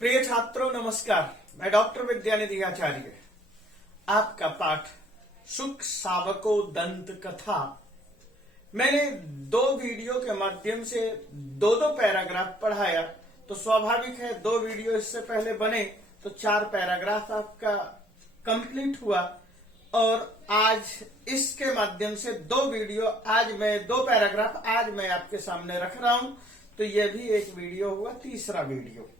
प्रिय छात्रों नमस्कार। मैं डॉक्टर विद्यानिधि आचार्य आपका पाठ सुख सावको दंत कथा। मैंने 2 वीडियो के माध्यम से 2 पैराग्राफ पढ़ाया, तो स्वाभाविक है 2 वीडियो इससे पहले बने तो 4 पैराग्राफ आपका कंप्लीट हुआ। और आज इसके माध्यम से 2 वीडियो, आज मैं 2 पैराग्राफ आज मैं आपके सामने रख रहा हूं, तो यह भी एक वीडियो हुआ, तीसरा वीडियो।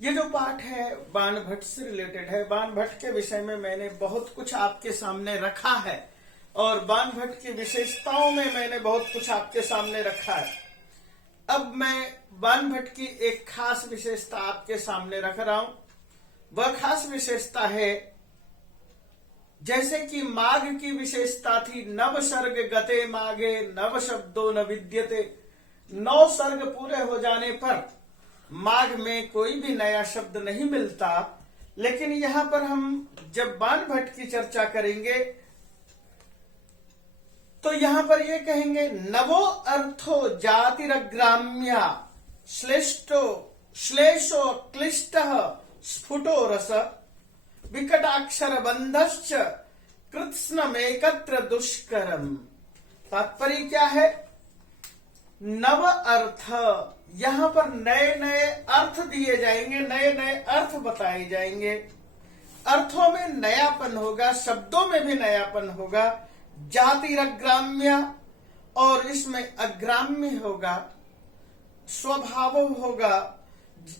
ये जो पाठ है बाणभट्ट से रिलेटेड है। बाणभट्ट के विषय में मैंने बहुत कुछ आपके सामने रखा है और बाणभट्ट की विशेषताओं में मैंने बहुत कुछ आपके सामने रखा है। अब मैं बाणभट्ट की एक खास विशेषता आपके सामने रख रहा हूं। वह खास विशेषता है, जैसे कि माघ की विशेषता थी नव सर्ग गते माघे नव शब्दों न विद्यते। 9 सर्ग पूरे हो जाने पर माघ में कोई भी नया शब्द नहीं मिलता, लेकिन यहां पर हम जब बाणभट्ट की चर्चा करेंगे तो यहां पर ये कहेंगे, नवो अर्थो जातिरग्राम्या श्लेष्टो श्लेषो क्लिष्टः स्फुटो रस विकटाक्षर बंधश्च कृत्स्नमेकत्र दुष्करम। तात्पर्य क्या है? नव अर्थ, यहां पर नए नए अर्थ दिए जाएंगे, नए नए अर्थ बताए जाएंगे। अर्थों में नयापन होगा, शब्दों में भी नयापन होगा। जातिरग्राम्य, और इसमें अग्राम्य होगा, स्वभाव होगा।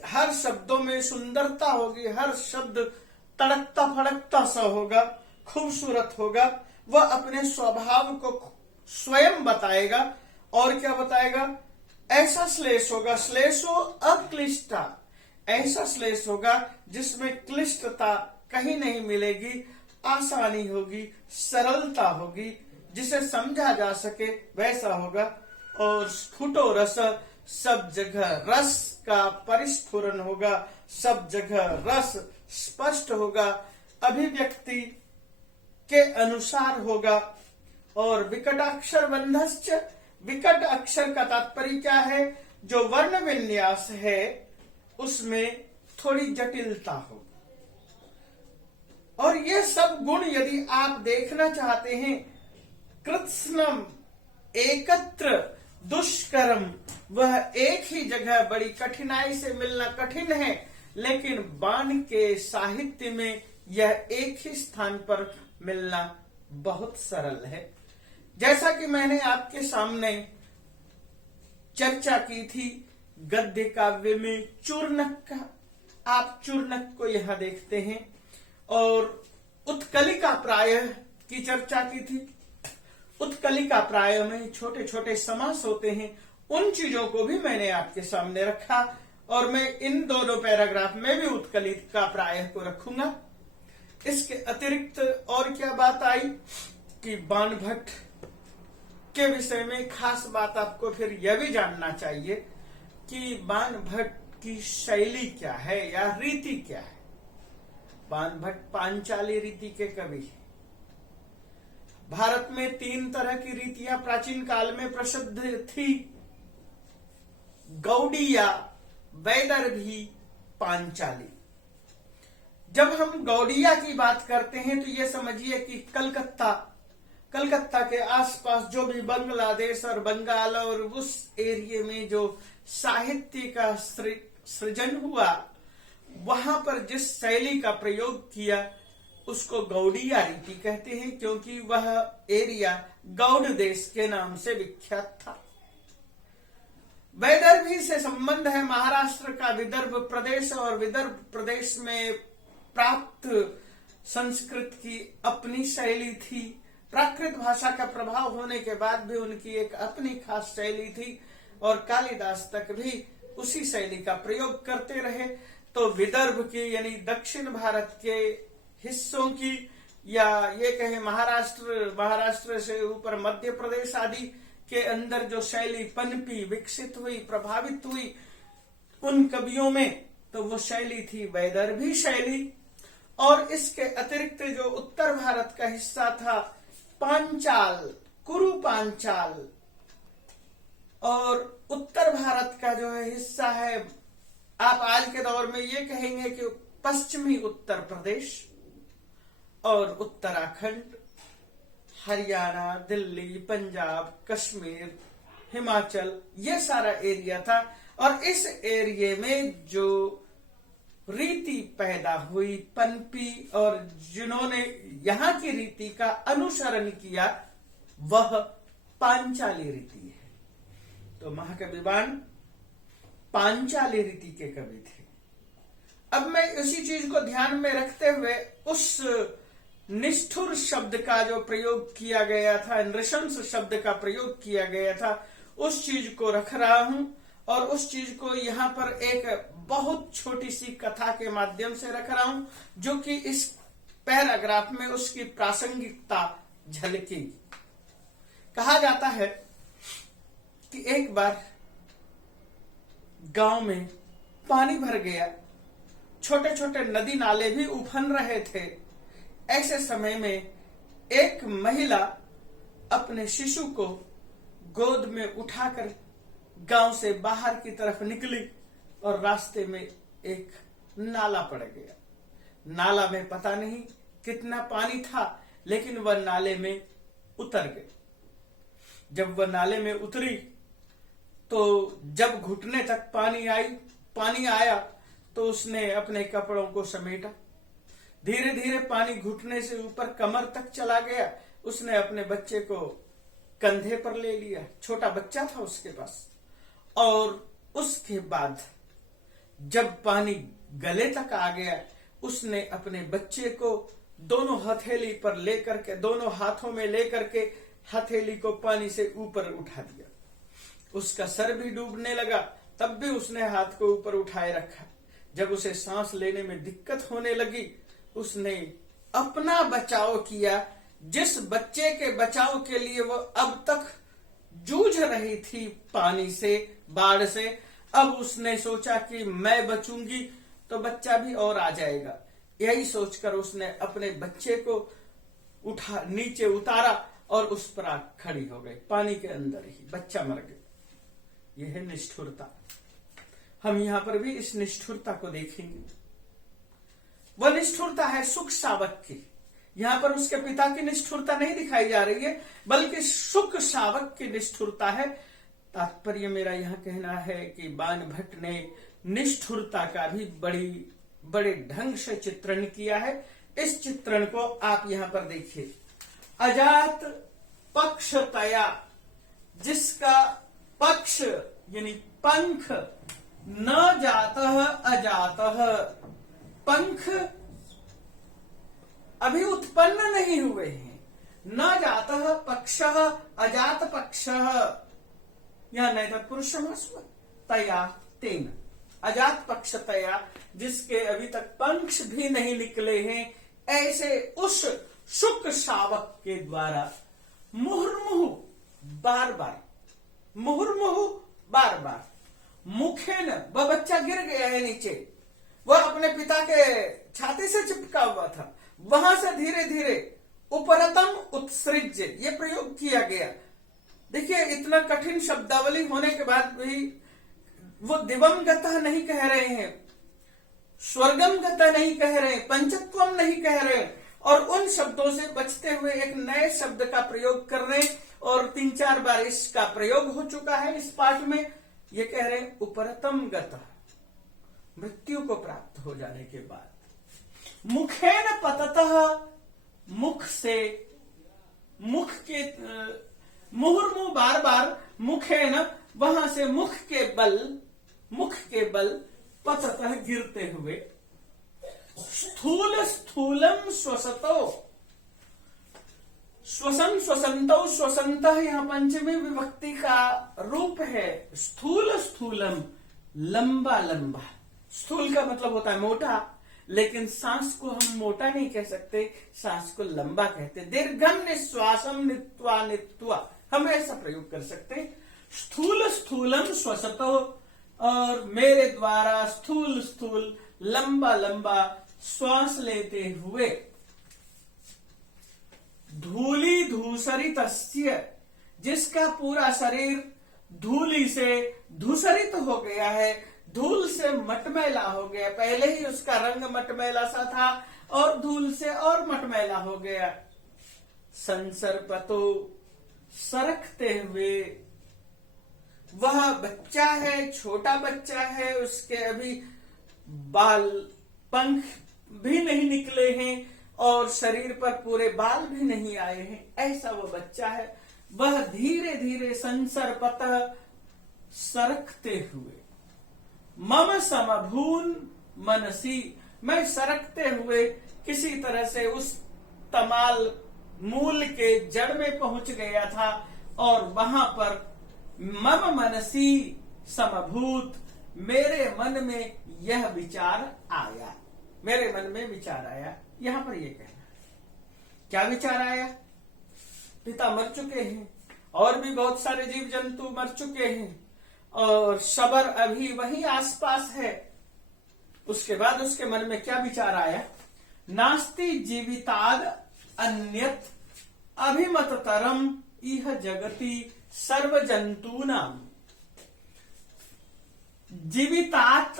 हर शब्दों में सुंदरता होगी, हर शब्द तड़कता फड़कता सा होगा, खूबसूरत होगा। वह अपने स्वभाव को स्वयं बताएगा। और क्या बताएगा? ऐसा श्लेष होगा, श्लेषो अक्लिष्टा, ऐसा श्लेष होगा जिसमें क्लिष्टता कहीं नहीं मिलेगी, आसानी होगी, सरलता होगी, जिसे समझा जा सके वैसा होगा। और स्फुटो रस, सब जगह रस का परिस्फुरन होगा, सब जगह रस स्पष्ट होगा, अभिव्यक्ति के अनुसार होगा। और विकटाक्षर बंधश्च, विकट अक्षर का तात्पर्य क्या है? जो वर्ण विन्यास है उसमें थोड़ी जटिलता हो। और ये सब गुण यदि आप देखना चाहते हैं, कृत्स्नम एकत्र दुष्करम, वह एक ही जगह बड़ी कठिनाई से मिलना कठिन है, लेकिन बाण के साहित्य में यह एक ही स्थान पर मिलना बहुत सरल है। जैसा कि मैंने आपके सामने चर्चा की थी गद्य काव्य में चूर्णक का, आप चूर्णक को यहां देखते हैं। और उत्कलिका प्रायः की चर्चा की थी। उत्कलिका प्रायः में छोटे छोटे समास होते हैं, उन चीजों को भी मैंने आपके सामने रखा। और मैं इन 2 पैराग्राफ में भी उत्कलिका प्रायः को रखूंगा। इसके अतिरिक्त और क्या बात आई कि बाणभट्ट के विषय में खास बात आपको फिर यह भी जानना चाहिए कि बाणभट्ट की शैली क्या है या रीति क्या है। बाणभट्ट पांचाली रीति के कवि हैं। भारत में 3 तरह की रीतियां प्राचीन काल में प्रसिद्ध थी, गौड़ीय, वैदर्भी, पांचाली। जब हम गौड़िया की बात करते हैं तो ये समझिए कि कलकत्ता के आसपास जो भी बांग्लादेश और बंगाल और उस एरिया में जो साहित्य का सृजन हुआ, वहां पर जिस शैली का प्रयोग किया उसको गौड़िया रीति कहते हैं, क्योंकि वह एरिया गौड़ देश के नाम से विख्यात था। वैदर्भी से संबंध है महाराष्ट्र का विदर्भ प्रदेश, और विदर्भ प्रदेश में प्राप्त संस्कृत की अपनी शैली थी। प्राकृत भाषा का प्रभाव होने के बाद भी उनकी एक अपनी खास शैली थी, और कालिदास तक भी उसी शैली का प्रयोग करते रहे। तो विदर्भ की यानी दक्षिण भारत के हिस्सों की, या ये कहे महाराष्ट्र से ऊपर मध्य प्रदेश आदि के अंदर जो शैली पनपी, विकसित हुई, प्रभावित हुई उन कवियों में, तो वो शैली थी वैदर्भी शैली। और इसके अतिरिक्त जो उत्तर भारत का हिस्सा था पांचाल, कुरु पांचाल, और उत्तर भारत का जो है हिस्सा है आप आज के दौर में ये कहेंगे कि पश्चिमी उत्तर प्रदेश और उत्तराखंड, हरियाणा, दिल्ली, पंजाब, कश्मीर, हिमाचल, ये सारा एरिया था। और इस एरिया में जो रीति पैदा हुई, पनपी और जिन्होंने यहाँ की रीति का अनुसरण किया, वह पांचाली रीति है। तो महाकविवान पांचाली रीति के कवि थे। अब मैं उसी चीज को ध्यान में रखते हुए उस निष्ठुर शब्द का जो प्रयोग किया गया था, नृशंस शब्द का प्रयोग किया गया था, उस चीज को रख रहा हूं और उस चीज को यहाँ पर एक बहुत छोटी सी कथा के माध्यम से रख रहा हूं, जो कि इस पैराग्राफ में उसकी प्रासंगिकता झलकेगी। कहा जाता है कि एक बार गांव में पानी भर गया, छोटे छोटे नदी नाले भी उफन रहे थे। ऐसे समय में एक महिला अपने शिशु को गोद में उठाकर गांव से बाहर की तरफ निकली और रास्ते में एक नाला पड़ गया। नाला में पता नहीं कितना पानी था, लेकिन वह नाले में उतर गई। जब वह नाले में उतरी तो जब घुटने तक पानी आया तो उसने अपने कपड़ों को समेटा। धीरे धीरे पानी घुटने से ऊपर कमर तक चला गया। उसने अपने बच्चे को कंधे पर ले लिया, छोटा बच्चा था उसके पास। और उसके बाद जब पानी गले तक आ गया, उसने अपने बच्चे को दोनों हथेली पर लेकर के, दोनों हाथों में लेकर के हथेली को पानी से ऊपर उठा दिया। उसका सर भी डूबने लगा, तब भी उसने हाथ को ऊपर उठाए रखा। जब उसे सांस लेने में दिक्कत होने लगी, उसने अपना बचाव किया। जिस बच्चे के बचाव के लिए वो अब तक जूझ रही थी पानी से, बाढ़ से, अब उसने सोचा कि मैं बचूंगी तो बच्चा भी और आ जाएगा। यही सोचकर उसने अपने बच्चे को नीचे उतारा और उस पर आग खड़ी हो गई। पानी के अंदर ही बच्चा मर गया। यह है निष्ठुरता। हम यहां पर भी इस निष्ठुरता को देखेंगे। वह निष्ठुरता है सुख सावक की। यहां पर उसके पिता की निष्ठुरता नहीं दिखाई जा रही है, बल्कि सुख सावक की निष्ठुरता है। तात्पर्य मेरा यहां कहना है कि बाण भट्ट ने निष्ठुरता का भी बड़े ढंग से चित्रण किया है। इस चित्रण को आप यहां पर देखिए। अजात पक्षतया, जिसका पक्ष यानी पंख न जातः अजातः, पंख अभी उत्पन्न नहीं हुए हैं। न जातः पक्षः अजात पक्षः, यह नहीं तत्पुरुष समास हुआ। तया तेन, अजात पक्ष तया, जिसके अभी तक पंख भी नहीं निकले हैं, ऐसे उस शुक शावक के द्वारा मुहुर्मुहु बार बार, मुहुर्मुहु बार बार, मुखेन, वह बच्चा गिर गया है नीचे, वह अपने पिता के छाती से चिपका हुआ था, वहां से धीरे धीरे उपरतम उत्सृज्य, ये प्रयोग किया गया। देखिए, इतना कठिन शब्दावली होने के बाद भी वो दिवम गतः नहीं कह रहे हैं, स्वर्गम गतः नहीं कह रहे हैं, पंचत्वम नहीं कह रहे हैं, और उन शब्दों से बचते हुए एक नए शब्द का प्रयोग कर रहे हैं। और 3-4 बार इसका प्रयोग हो चुका है इस पाठ में। ये कह रहे हैं उपरतम गतः, मृत्यु को प्राप्त हो जाने के बाद। मुखेन पततः, मुख से, मुख के मुहुर्मुहु बार बार, मुखेन, वहां से मुख के बल पततः गिरते हुए, स्थूल स्थूलम श्वसतो, श्वसन श्वसंतो, श्वसंतः यहां पंचमी विभक्ति का रूप है। स्थूल स्थूलम, लंबा लंबा। स्थूल का मतलब होता है मोटा, लेकिन सांस को हम मोटा नहीं कह सकते, सांस को लंबा कहते। दीर्घम निश्वासम नित्वा नित्वा, हम ऐसा प्रयोग कर सकते हैं। स्थूल स्थूलम श्वसतो, और मेरे द्वारा स्थूल स्थूल, लंबा लंबा श्वास लेते हुए। धूली धूसरितस्य, जिसका पूरा शरीर धूली से धूसरित हो गया है, धूल से मटमैला हो गया, पहले ही उसका रंग मटमैला सा था और धूल से और मटमैला हो गया। संसर्पतो, सरकते हुए, वह बच्चा है, छोटा बच्चा है, उसके अभी बाल पंख भी नहीं निकले हैं और शरीर पर पूरे बाल भी नहीं आए हैं, ऐसा वो बच्चा है। वह धीरे धीरे संसर्पतः, सरकते हुए, मम समभून मनसी, मैं सरकते हुए किसी तरह से उस तमाल मूल के जड़ में पहुंच गया था और वहां पर मम मनसी समभूत, मेरे मन में यह विचार आया, मेरे मन में विचार आया। यहां पर यह कहना है, क्या विचार आया? पिता मर चुके हैं और भी बहुत सारे जीव जंतु मर चुके हैं और शबर अभी वही आसपास है। उसके बाद उसके मन में क्या विचार आया? नास्ति जीविताद अन्यत अभिमततरम इह जगति सर्व जंतूनाम। जीवितात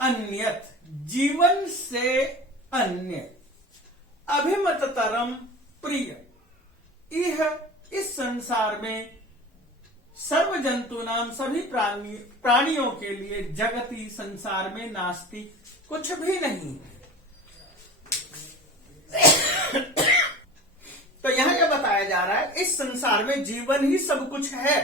अन्यत, जीवन से अन्य, अभिमततरम प्रिय, यह इस संसार में सर्व जंतु नाम सभी प्राणियों के लिए जगति संसार में नास्ति कुछ भी नहीं है। तो यहां यह बताया जा रहा है इस संसार में जीवन ही सब कुछ है।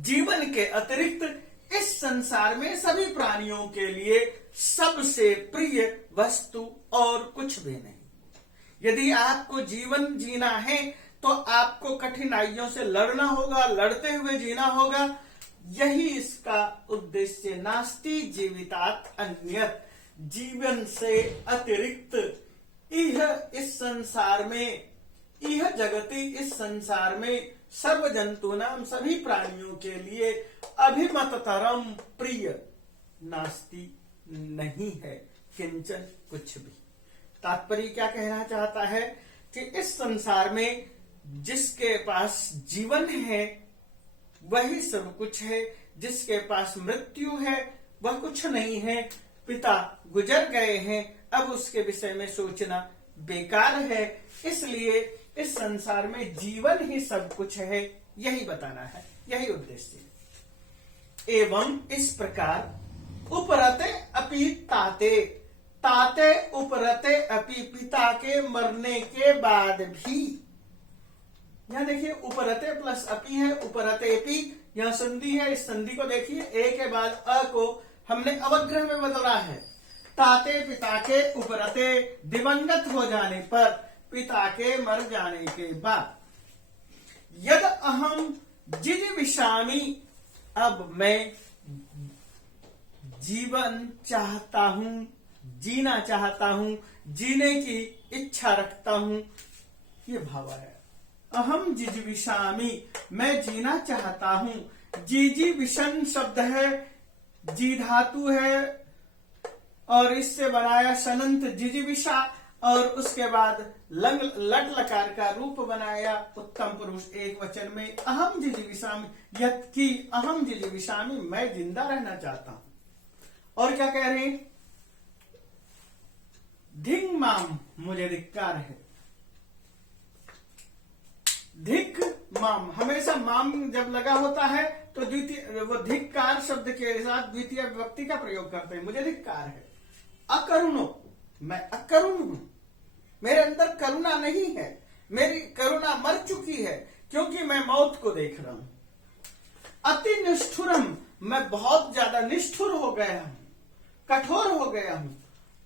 जीवन के अतिरिक्त इस संसार में सभी प्राणियों के लिए सबसे प्रिय वस्तु और कुछ भी नहीं। यदि आपको जीवन जीना है तो आपको कठिनाइयों से लड़ना होगा, लड़ते हुए जीना होगा। यही इसका उद्देश्य। नास्ति जीवितात अन्यत, जीवन से अतिरिक्त, यह इस संसार में, यह जगति इस संसार में सर्व जंतु नाम सभी प्राणियों के लिए अभिमततरम प्रिय नास्ति, नहीं है किंचन कुछ भी। तात्पर्य क्या कहना चाहता है कि इस संसार में जिसके पास जीवन है वही सब कुछ है, जिसके पास मृत्यु है वह कुछ नहीं है। पिता गुजर गए हैं, अब उसके विषय में सोचना बेकार है। इसलिए इस संसार में जीवन ही सब कुछ है, यही बताना है, यही उद्देश्य। एवं इस प्रकार उपरते अपि ताते, ताते उपरते अपि, पिता के मरने के बाद भी। यहां देखिए उपरते प्लस अपि है, उपरते पी, यह संधि है। इस संधि को देखिए, ए के बाद अ को हमने अवग्रह में बदला है। ताते, पिता के, उपरते दिवंगत हो जाने पर, पिता के मर जाने के बाद। यद अहम जिजीविषामि, अब मैं जीवन चाहता हूं, जीना चाहता हूं, जीने की इच्छा रखता हूं, ये भाव है। अहम जिजीविषामि, मैं जीना चाहता हूं। जिजीविषण शब्द है, जी धातु है और इससे बनाया सनंत जिजीविषा, और उसके बाद लट लकार का रूप बनाया उत्तम पुरुष एक वचन में। अहम जिजीविषामि, यत्की अहम जिजीविषामि, मैं जिंदा रहना चाहता हूं। और क्या कह रहे हैं? धिंग माम, मुझे धिक्कार है। धिक माम, हमेशा माम जब लगा होता है तो द्वितीय, वो धिक्कार शब्द के साथ द्वितीय विभक्ति का प्रयोग करते हैं। मुझे धिक्कार है। अकरुणो, मैं अकरुण हूं, मेरे अंदर करुणा नहीं है, मेरी करुणा मर चुकी है क्योंकि मैं मौत को देख रहा हूं। अति निष्ठुरम, मैं बहुत ज्यादा निष्ठुर हो गया हूं, कठोर हो गया हूं।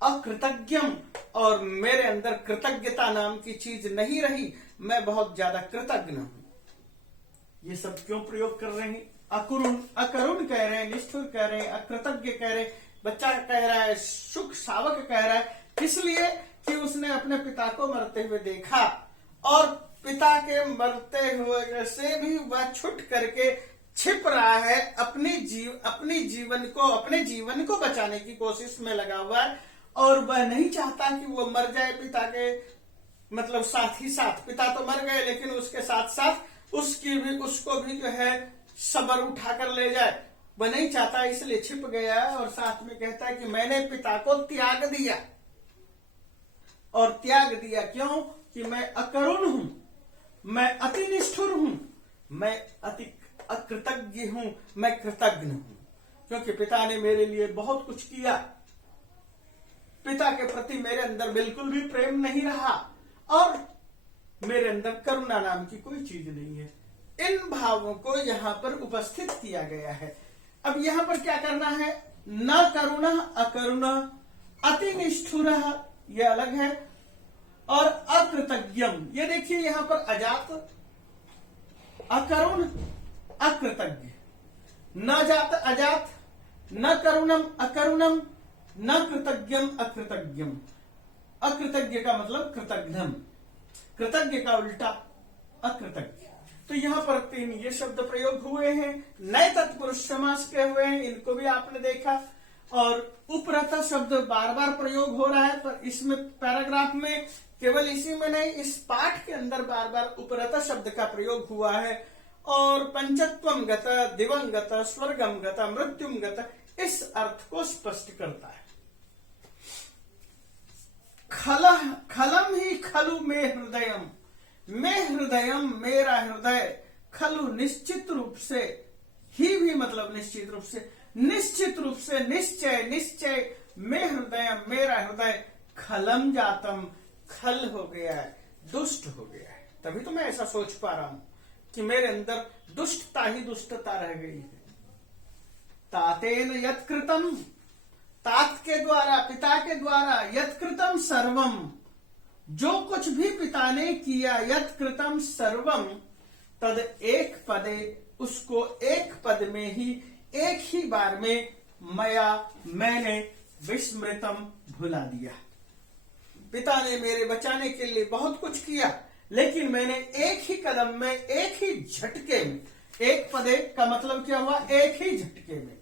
अकृतज्ञम, और मेरे अंदर कृतज्ञता नाम की चीज नहीं रही, मैं बहुत ज्यादा कृतज्ञ हूं। ये सब क्यों प्रयोग कर रहे हैं? अकरुण, अकरुण कह रहे हैं, निष्ठुर कह रहे हैं, अकृतज्ञ कह रहे हैं, बच्चा कह रहा है, सुख सावक कह रहा है, इसलिए कि उसने अपने पिता को मरते हुए देखा और पिता के मरते हुए से भी वह छुट करके छिप रहा है, अपने जीवन को बचाने की कोशिश में लगा हुआ है और वह नहीं चाहता कि वो मर जाए पिता के मतलब साथ ही साथ। पिता तो मर गए लेकिन उसके साथ साथ उसको भी जो है सबर उठाकर ले जाए, वह नहीं चाहता, इसलिए छिप गया और साथ में कहता है कि मैंने पिता को त्याग दिया। और त्याग दिया क्यों? कि मैं अकरुण हूं, मैं अति निष्ठुर हूं, मैं अति अकृतज्ञ हूं, मैं कृतज्ञ हूं, क्योंकि पिता ने मेरे लिए बहुत कुछ किया। पिता के प्रति मेरे अंदर बिल्कुल भी प्रेम नहीं रहा और मेरे अंदर करुणा नाम की कोई चीज नहीं है। इन भावों को यहां पर उपस्थित किया गया है। अब यहां पर क्या करना है? न करुणा, अकरुणा, अति निष्ठुर, यह अलग है, और अकृतज्ञम, ये देखिए यहां पर अजात, अकरुण, अकृतज्ञ, न जात अजात, न करुणम अकरुणम, न कृतज्ञम अकृतज्ञम। अकृतज्ञ का मतलब कृतज्ञम, कृतज्ञ का उल्टा अकृतज्ञ। तो यहां पर 3 ये शब्द प्रयोग हुए हैं। नए तत्पुरुष समास के हुए हैं, इनको भी आपने देखा। और उपरता शब्द बार बार प्रयोग हो रहा है, पर इसमें पैराग्राफ में केवल इसी में नहीं, इस पाठ के अंदर बार बार उपरता शब्द का प्रयोग हुआ है। और पंचत्वम गत, दिवंगत, स्वर्गम गत, मृत्युम गत, इस अर्थ को स्पष्ट करता है। खलम ही खलु में हृदयम, में हृदयम मेरा हृदय, खलु निश्चित रूप से, ही भी मतलब निश्चित रूप से, निश्चित रूप से, निश्चय निश्चय, में हृदय मेरा हृदय, खलम जातम, खल हो गया है, दुष्ट हो गया है। तभी तो मैं ऐसा सोच पा रहा हूं कि मेरे अंदर दुष्टता ही दुष्टता रह गई है। तातेन यत्कृतम, तात के द्वारा, पिता के द्वारा, यत्कृतम सर्वम, जो कुछ भी पिता ने किया, यत्कृतम सर्वम, तद एक पदे, उसको एक पद में ही, एक ही बार में, मया मैंने, विस्मृतम भुला दिया। पिता ने मेरे बचाने के लिए बहुत कुछ किया, लेकिन मैंने एक ही कदम में, एक ही झटके में, एक पदे का मतलब क्या हुआ? एक ही झटके में,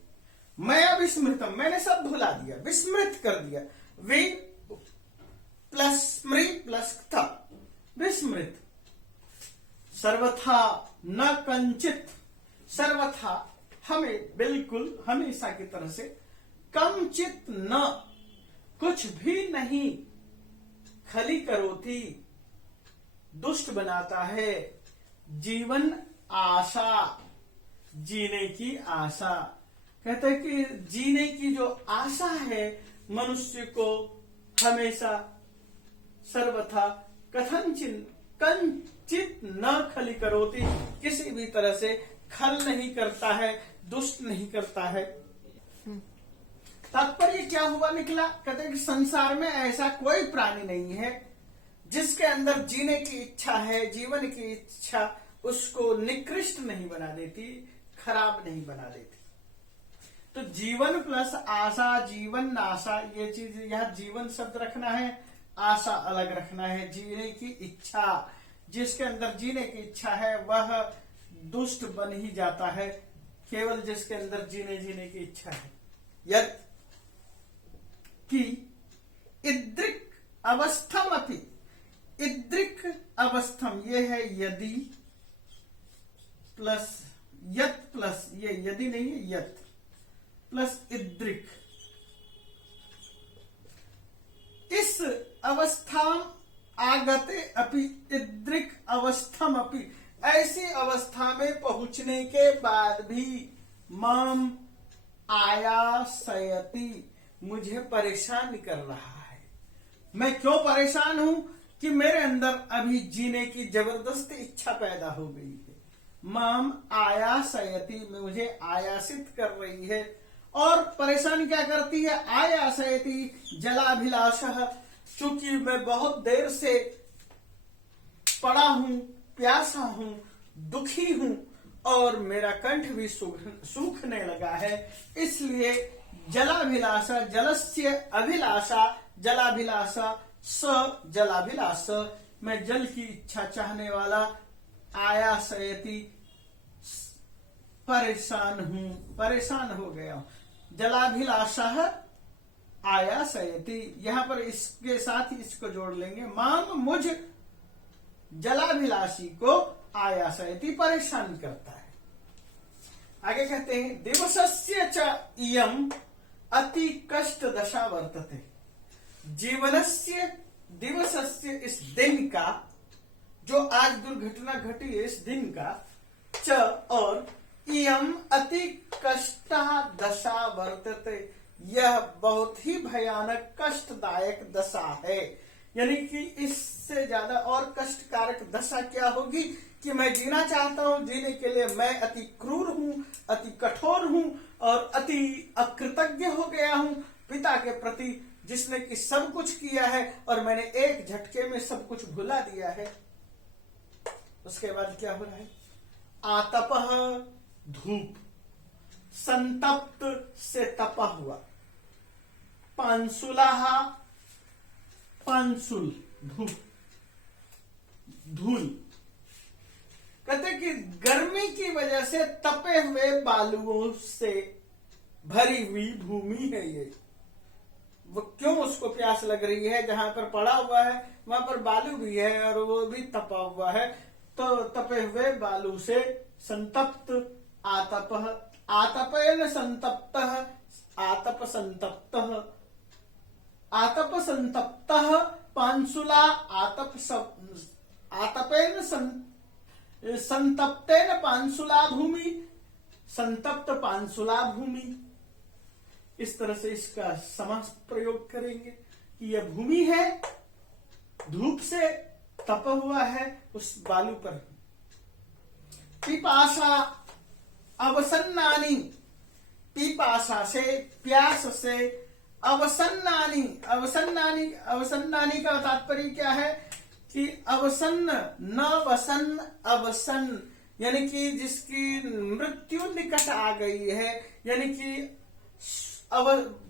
मैं विस्मृतम, मैंने सब भुला दिया, विस्मृत कर दिया। वे प्लस स्मृ प्लस था, विस्मृत। सर्वथा न कंचित, सर्वथा हमें बिल्कुल हमेशा की तरह से, कमचित न, कुछ भी नहीं, खली करोती, दुष्ट बनाता है, जीवन आशा, जीने की आशा। कहते हैं कि जीने की जो आशा है मनुष्य को हमेशा, सर्वथा कथनचित कंचित न खली करोती, किसी भी तरह से खल नहीं करता है, दुष्ट नहीं करता है। तात्पर्य क्या हुआ निकला? कहते हैं कि संसार में ऐसा कोई प्राणी नहीं है जिसके अंदर जीने की इच्छा है, जीवन की इच्छा उसको निकृष्ट नहीं बना देती, खराब नहीं बना देती। तो जीवन प्लस आशा, जीवन आशा, ये चीज यहां जीवन शब्द रखना है, आशा अलग रखना है। जीने की इच्छा, जिसके अंदर जीने की इच्छा है वह दुष्ट बन ही जाता है, केवल जिसके अंदर जीने की इच्छा है। यद कि इद्रिक अवस्थम अपि, इद्रिक अवस्थम ये है यदि प्लस यत प्लस, ये यदि नहीं है यत प्लस इद्रिक, इस अवस्था आगते अपि इद्रिक अवस्थम अपि, ऐसी अवस्था में पहुंचने के बाद भी माम आयासयति, मुझे परेशान कर रहा है। मैं क्यों परेशान हूं? कि मेरे अंदर अभी जीने की जबरदस्त इच्छा पैदा हो गई है। माम आयासयति, मुझे आयासित कर रही है। और परेशान क्या करती है? आयासयति जलाभिलाषः, चूंकि मैं बहुत देर से पड़ा हूं, प्यासा हूं, दुखी हूं और मेरा कंठ भी सूखने लगा है, इसलिए जलाभिलाषा, जलस्य अभिलाषा, जलाभिलाषा, स जलाभिलाष, मैं जल की इच्छा चाहने वाला, आयासयति परेशान हूं, परेशान हो गया हूं। जलाभिलाषा आयासयति, यहां पर इसके साथ ही इसको जोड़ लेंगे, माम मुझ जलाभिलाषी को आयासयति परेशान करता है। आगे कहते हैं दिवसस्य च इयम अति कष्ट दशा वर्तते। जीवनस्य दिवसस्य इस दिन का, जो आज दुर्घटना घटी है इस दिन का, च और इयम अति कष्टा दशा वर्तते, यह बहुत ही भयानक कष्टदायक दशा है। यानी कि इससे ज्यादा और कष्टकारक दशा क्या होगी कि मैं जीना चाहता हूं, जीने के लिए मैं अति क्रूर हूं, अति कठोर हूं और अति अकृतज्ञ हो गया हूं पिता के प्रति, जिसने कि सब कुछ किया है और मैंने एक झटके में सब कुछ भुला दिया है। उसके बाद क्या हो रहा है? आतपः धूप, संतप्त से तपा हुआ, पांसुलाह पांसुल धूप धूल, कहते कि गर्मी की वजह से तपे हुए बालुओं से भरी हुई भूमि है ये। वो क्यों उसको प्यास लग रही है? जहां पर पड़ा हुआ है वहां पर बालू भी है और वो भी तपा हुआ है, तो तपे हुए बालू से संतप्त आतपः, आतपेन संतप्तः, आतप संतप्तः, आतप संतप्तः पांसुला, आतपेन संतप्तेन पांसुला भूमि, संतप्त पांसुला भूमि। इस तरह से इसका समास प्रयोग करेंगे कि यह भूमि है, धूप से तपा हुआ है उस बालू पर। पिपासा अवसन्नानी, पिपासा से, प्यास से, अवसन्नानी, अवसन्नानी, अवसन्नानी का तात्पर्य क्या है कि अवसन्न, न वसन, अवसन्न, यानी कि जिसकी मृत्यु निकट आ गई है, यानी कि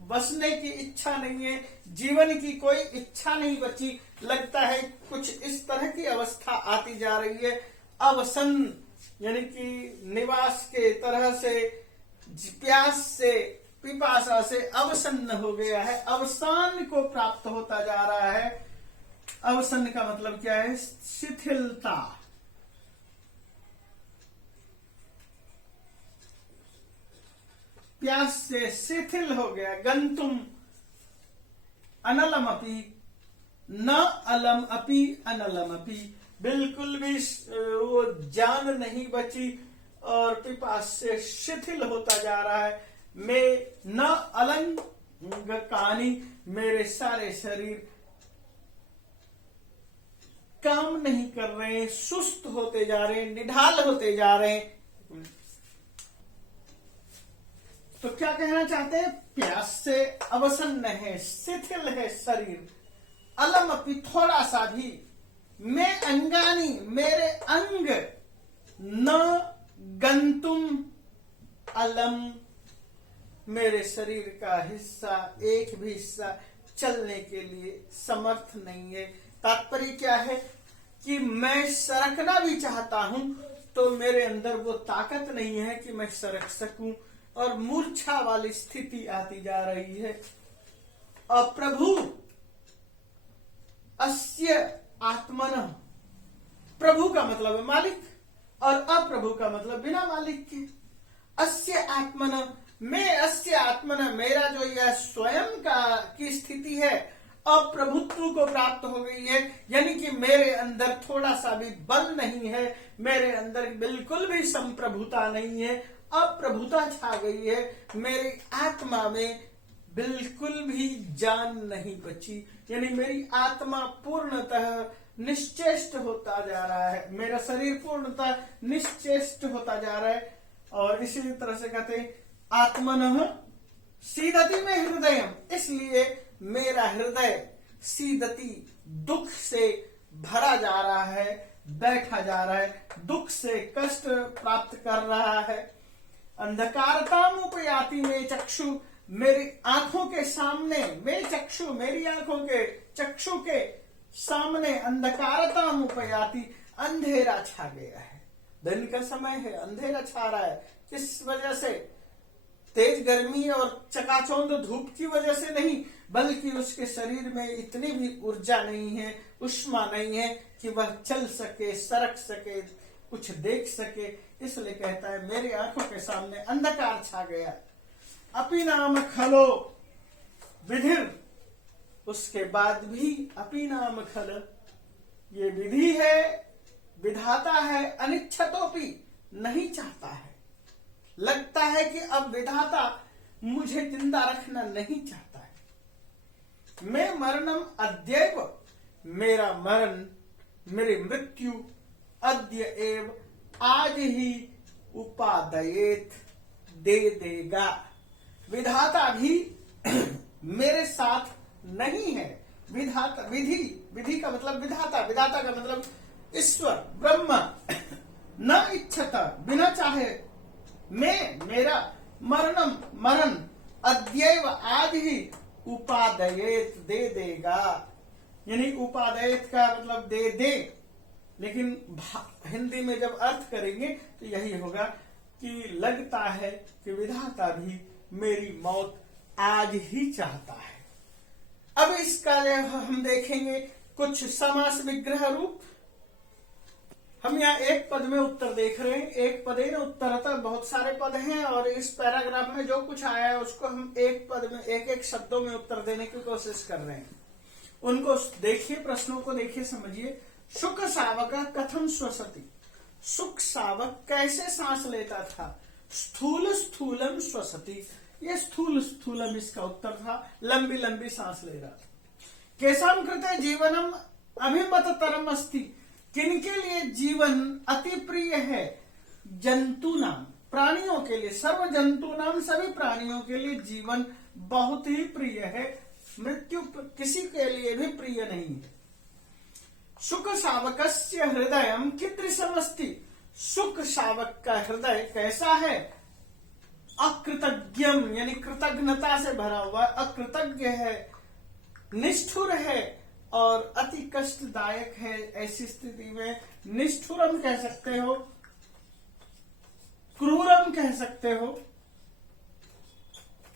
बसने की इच्छा नहीं है, जीवन की कोई इच्छा नहीं बची, लगता है कुछ इस तरह की अवस्था आती जा रही है। अवसन यानी कि निवास के तरह से, प्यास से, पिपासा से अवसन्न हो गया है, अवसान को प्राप्त होता जा रहा है। अवसन का मतलब क्या है? शिथिलता। प्यास से शिथिल हो गया। गंतुम अनलम अपी, न अलम अपी अनलम अपी, बिल्कुल भी वो जान नहीं बची और पिपास से शिथिल होता जा रहा है। मैं न अलंग कानी, मेरे सारे शरीर काम नहीं कर रहे हैं, सुस्त होते जा रहे हैं, निढाल होते जा रहे हैं। तो क्या कहना चाहते हैं? प्यास से अवसन्न है, शिथिल है शरीर। अलम अपनी, थोड़ा सा भी। मैं अंगानी, मेरे अंग, न गंतुम अलम, मेरे शरीर का हिस्सा, एक भी हिस्सा चलने के लिए समर्थ नहीं है। तात्पर्य क्या है कि मैं सरकना भी चाहता हूं तो मेरे अंदर वो ताकत नहीं है कि मैं सरक सकूं और मूर्छा वाली स्थिति आती जा रही है। अप्रभु अस्य आत्मन, प्रभु का मतलब है मालिक और अप्रभु का मतलब बिना मालिक के। अस्य आत्मन, मैं अस्य आत्मन, मेरा जो यह स्वयं की स्थिति है अप्रभुत्व को प्राप्त हो गई है, यानी कि मेरे अंदर थोड़ा सा भी बल नहीं है, मेरे अंदर बिल्कुल भी संप्रभुता नहीं है, अप्रभुता छा गई है, मेरी आत्मा में बिल्कुल भी जान नहीं बची, यानी मेरी आत्मा पूर्णतः निश्चेष्ट होता जा रहा है, मेरा शरीर पूर्णतः निश्चेष्ट होता जा रहा है। और इसी तरह से कहते हैं आत्मनः सीदति में हृदयम, इसलिए मेरा हृदय सीदति, दुख से भरा जा रहा है, बैठा जा रहा है, दुख से कष्ट प्राप्त कर रहा है। अंधकारताम उपयाति में चक्षु, मेरी आंखों के सामने, में चक्षु, मेरी आंखों के चक्षु के सामने अंधकारताम उपयाति, अंधेरा छा गया है। दिन का समय है, अंधेरा छा रहा है। किस वजह से? तेज गर्मी और चकाचौंध धूप की वजह से नहीं, बल्कि उसके शरीर में इतनी भी ऊर्जा नहीं है, उष्मा नहीं है कि वह चल सके, सरक सके, कुछ देख सके। इसलिए कहता है मेरी आंखों के सामने अंधकार छा गया। अपि नाम खलो विधिर, उसके बाद भी अपि नाम खल, ये विधि है, विधाता है, अनिच्छतोपि, नहीं चाहता है। लगता है कि अब विधाता मुझे जिंदा रखना नहीं चाहता है। मैं मरणम अद्यैव, मेरा मरण, मेरी मृत्यु अद्य एव, आज ही उपादयेत, दे देगा। विधाता भी मेरे साथ नहीं है। विधाता, विधि, विधि का मतलब विधाता, विधाता का मतलब ईश्वर ब्रह्म, न इच्छता, बिना चाहे, मैं, मेरा, मरणम, मरण, अद्यैव, आज ही, उपादयेत, दे देगा। यानी उपादयेत का मतलब दे दे, लेकिन हिंदी में जब अर्थ करेंगे तो यही होगा कि लगता है कि विधाता भी मेरी मौत आज ही चाहता है। अब इसका हम देखेंगे कुछ समास विग्रह रूप। हम यहाँ एक पद में उत्तर देख रहे हैं। एक पदे न उत्तरतः, बहुत सारे पद हैं और इस पैराग्राफ में जो कुछ आया है उसको हम एक पद में, एक एक शब्दों में उत्तर देने की कोशिश कर रहे हैं। उनको देखिए, प्रश्नों को देखिए, समझिए। शुक शावक कथम श्वसति, शुक शावक कैसे सांस लेता था। स्थूल स्थूलम श्वसति, ये स्थूल स्थूलम इसका उत्तर था, लंबी लंबी सांस ले रहा था। केशम कृते जीवनम अभिमततरम अस्ति, किनके लिए जीवन अति प्रिय है। जंतु नाम, प्राणियों के लिए, सर्व जंतु नाम, सभी प्राणियों के लिए जीवन बहुत ही प्रिय है। मृत्यु किसी के लिए भी प्रिय नहीं है। शुक शावकस्य हृदयम कीदृशम अस्ति, शुक शावक का हृदय कैसा है। अकृतज्ञम, यानी कृतज्ञता से भरा हुआ, अकृतज्ञ है, निष्ठुर है और अति कष्टदायक है। ऐसी स्थिति में निष्ठुरम कह सकते हो, क्रूरम कह सकते हो।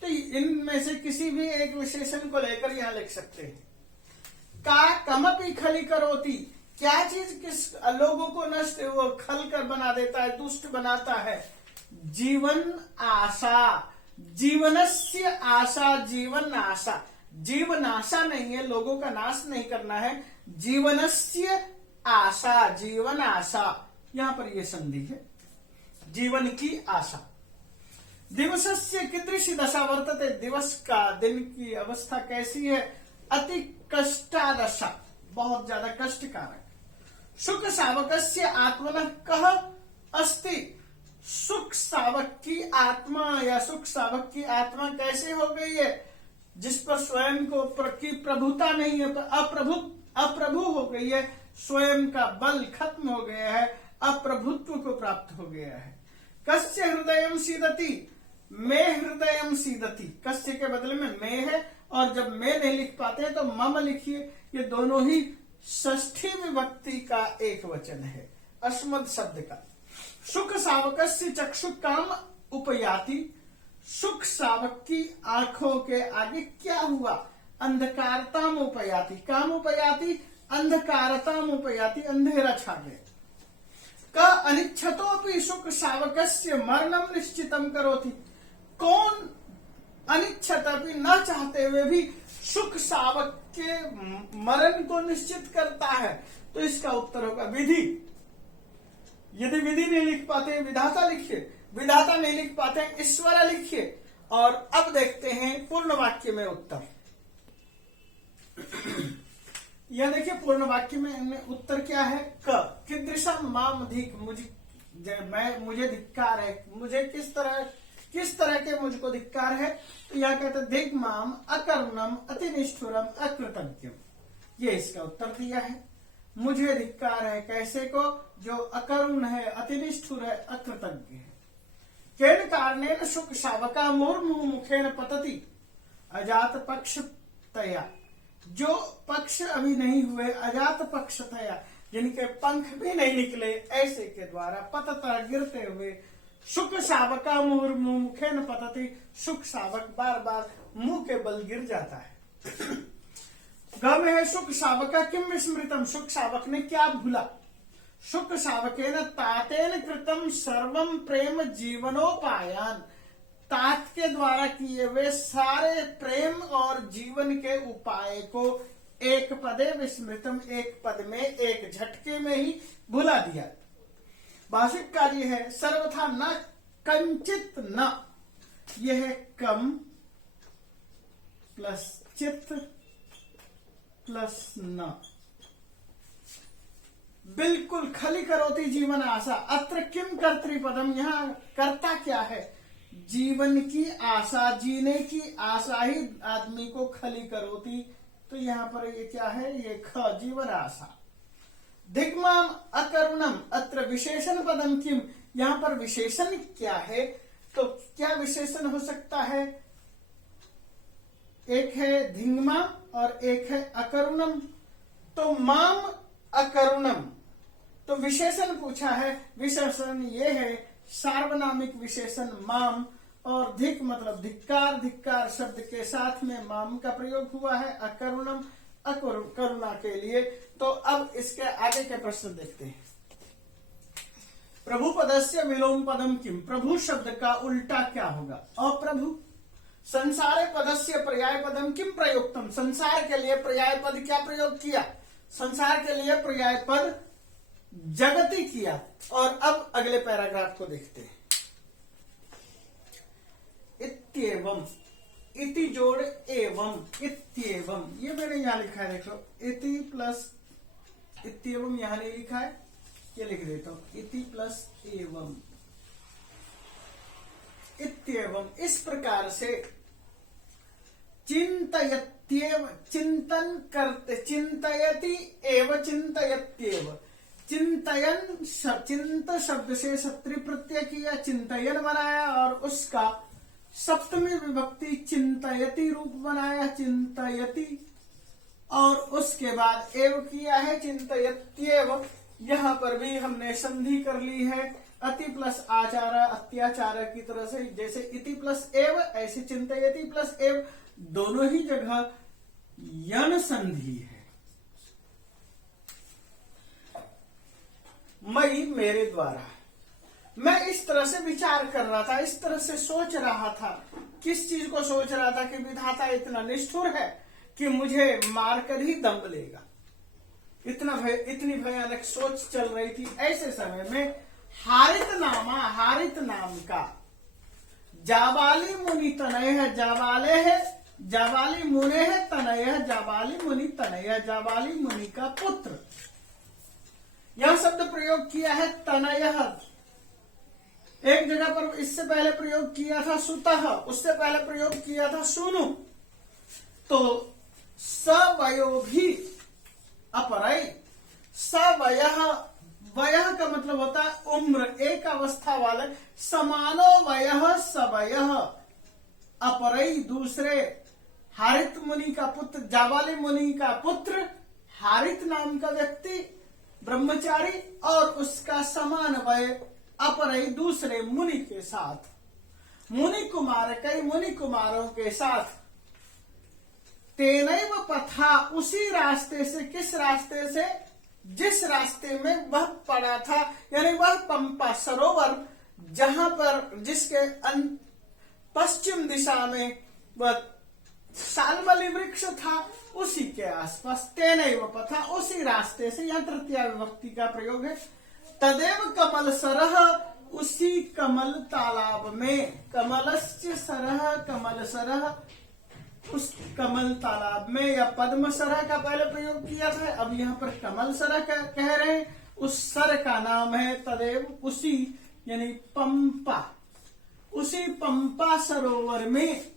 तो इनमें से किसी भी एक विशेषण को लेकर यहां लिख सकते हैं। का कमपि खली करोति, क्या चीज किस लोगों को नष्ट वो खल कर बना देता है, दुष्ट बनाता है। जीवन आशा, जीवनस्य आशा, जीवन आशा, जीवन आशा नहीं है, लोगों का नाश नहीं करना है। जीवनस्य आशा, जीवन आशा, यहां पर यह संधि है, जीवन की आशा। दिवसस्य कीदृशी दशा वर्तते, दिवस का, दिन की अवस्था कैसी है। अति कष्टादशा, बहुत ज्यादा कष्टकारक। शुक शावकस्य आत्मनः कः अस्ति, सुख शावक की आत्मा या सुख शावक की आत्मा कैसे हो गई है, जिस पर स्वयं को की प्रभुता नहीं है, अप्रभु हो गई है, स्वयं का बल खत्म हो गया है, अप्रभुत्व को प्राप्त हो गया है। कस्य हृदयम सीदति, मैं हृदयम सीदति, कस्य के बदले में मैं है, और जब मैं नहीं लिख पाते हैं तो मम लिखिए। ये दोनों ही षष्ठी विभक्ति का एक वचन है, अस्मद शब्द का। सुख शावकस्य चक्षु काम उपयाति, सुख शावक की आंखों के आगे क्या हुआ। अंधकारताम उपयाति, काम उपयाति, अंधकारताम उपयाति, अंधेरा छा गया। का अनिच्छतोपि सुख शावकस्य मरणम निश्चितम करोति, कौन अनिच्छतोपि न चाहते हुए भी सुख शावक के मरण को निश्चित करता है। तो इसका उत्तर होगा विधि। यदि विधि नहीं लिख पाते विधाता लिखिए, विधाता नहीं लिख पाते ईश्वर लिखिए। और अब देखते हैं पूर्ण वाक्य में उत्तर। यह देखिए पूर्ण वाक्य में उत्तर क्या है। क कीदृशम माम धिक, मुझे धिक्कार है, मुझे किस तरह के मुझको धिक्कार है। तो यह कहते धिक माम अकरुणम अतिनिष्ठुरम अकृतज्ञम, ये इसका उत्तर दिया है। मुझे धिक्कार है कैसे को, जो अकरुण है, अतिनिष्ठुर है, अकृतज्ञ है। केन कारणेन शुक शावका मुर्मु मुखेन पतति अजात पक्ष तया, जो पक्ष अभी नहीं हुए, अजात पक्ष तया, जिनके पंख भी नहीं निकले, ऐसे के द्वारा पतता गिरते हुए। शुक शावका मुर्मु मुखेन पतति, शुक शावक बार बार मुंह के बल गिर जाता है। गम है शुक शावका किम विस्मृतम, शुक शावक ने क्या भूला। शुक शावकेन तातेन कृतम सर्वम प्रेम जीवनोपायान। तात के द्वारा किए हुए सारे प्रेम और जीवन के उपाय को एक पदे विस्मृतम, एक पद में एक झटके में ही भुला दिया। भाषिक कार्य है सर्वथा न कंचित न, यह है कम प्लस चित प्लस न, बिल्कुल खली करोति जीवन आशा। अत्र किम कर्तृपदम, यहाँ कर्ता क्या है? जीवन की आशा, जीने की आशा ही आदमी को खली करोती। तो यहाँ पर ये क्या है? ये ख, जीवन आशा। दिग्माम अकरुणम, अत्र विशेषण पदम किम, यहाँ पर विशेषण क्या है? तो क्या विशेषण हो सकता है? एक है धिंगमा और एक है अकरुणम। तो माम अकरुणम, तो विशेषण पूछा है। विशेषण ये है सार्वनामिक विशेषण माम, और धिक मतलब धिक्कार, धिक्कार शब्द के साथ में माम का प्रयोग हुआ है अकरुणम, करुणा के लिए। तो अब इसके आगे के प्रश्न देखते हैं। प्रभु पदस्य विलोम पदम किम, प्रभु शब्द का उल्टा क्या होगा? अप्रभु। संसारे पदस्य पर्याय पदम किम प्रयुक्तम, संसार के लिए पर्याय पद क्या प्रयोग किया? संसार के लिए पर्याय पद जगति किया। और अब अगले पैराग्राफ को देखते हैं। इत्येवम, इति जोड़ एवं, इत्येवम, ये मैंने यहां लिखा है, देखो इति प्लस इत्येवम यहां नहीं लिखा है, ये लिख देता हूं, इति प्लस एवं। इत्येवम, इस प्रकार से चिंतयत्येव, चिंतन करते, चिंतयति एव चिंतयत्येव। चिंतयन, चिंत शब्द से सत्री प्रत्यय किया, चिंतयन बनाया और उसका सप्तमी विभक्ति चिंतयति रूप बनाया, चिंतयति, और उसके बाद एव किया है चिंतयत्येव। यहां पर भी हमने संधि कर ली है अति प्लस आचार अत्याचार की तरह से, जैसे इति प्लस एव ऐसे चिंतयति प्लस एव, दोनों ही जगह यन संधि है। मई, मेरे द्वारा। मैं इस तरह से विचार कर रहा था, इस तरह से सोच रहा था। किस चीज को सोच रहा था? कि विधाता इतना निष्ठुर है कि मुझे मारकर ही दम लेगा। इतनी भयानक सोच चल रही थी। ऐसे समय में हारित नाम का जाबाली मुनि तनय है, जाबाले है, जाबाली मुने है, तनय है, जाबाली मुनि तनय है, जाबाली मुनि का पुत्र। यह शब्द प्रयोग किया है तनय। एक जगह पर इससे पहले प्रयोग किया था सुतः, उससे पहले प्रयोग किया था सुनु। तो सवयो भी अपरय, सवयः, वयः का मतलब होता है उम्र, एक अवस्था वाले। समानो वयः सवयः, अपरय दूसरे। हारित मुनि का पुत्र, जाबाली मुनि का पुत्र, हारित नाम का व्यक्ति ब्रह्मचारी, और उसका समान वय अपरय दूसरे मुनि के साथ। मुनि कुमार, कई मुनि कुमारों के साथ। तेनैव पथा, उसी रास्ते से, किस रास्ते से? जिस रास्ते में वह पड़ा था, यानी वह पंपा सरोवर, जहां पर जिसके पश्चिम दिशा में वह सालमली वृक्ष था, उसी के आसपास। तेनैव पथा, उसी रास्ते से, यहां तृतीया विभक्ति का प्रयोग है। तदेव कमल सरह, उसी कमल तालाब में। कमलस्य सरह, कमल सरह, उस कमल तालाब में। या पद्म सरह का पहले प्रयोग किया था, अब यहाँ पर कमल सरह कह रहे हैं। उस सर का नाम है तदेव, उसी यानी पंपा, उसी पंपा सरोवर में।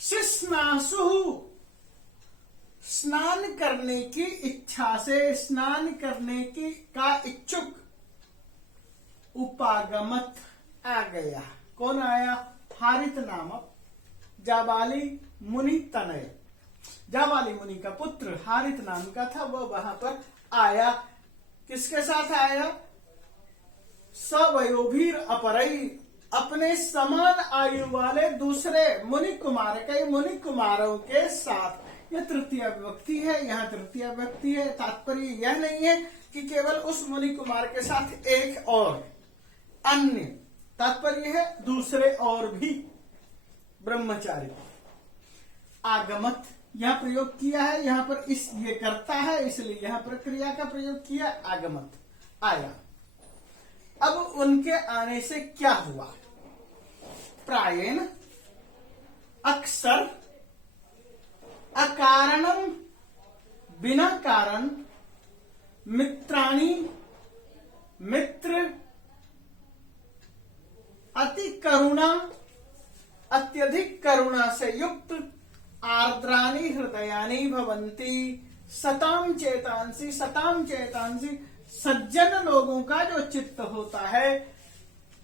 शिस्नासु, स्नान करने की इच्छा से, स्नान करने की का इच्छुक। उपागमत, आ गया। कौन आया? हारित नामक जाबाली मुनि तनय, जाबाली मुनि का पुत्र हारित नाम का था, वह वहां पर आया। किसके साथ आया? सवयोभीर अपरई, अपने समान आयु वाले दूसरे मुनि कुमार, कई मुनि कुमारों के साथ। यह तृतीया विभक्ति है, यहाँ तृतीया विभक्ति है। तात्पर्य यह नहीं है कि केवल उस मुनि कुमार के साथ एक और अन्य, तात्पर्य है दूसरे और भी ब्रह्मचारी। आगमत यह प्रयोग किया है, यहाँ पर इस ये करता है इसलिए यहाँ पर क्रिया का प्रयोग किया, आगमत आया। अब उनके आने से क्या हुआ? प्रायेण अक्सर अकारणम बिना कारण मित्राणी मित्र अति करुणा अत्यधिक करुणा से युक्त आर्द्राणी हृदयानी भवंती सताम चेतांसी सज्जन लोगों का जो चित्त होता है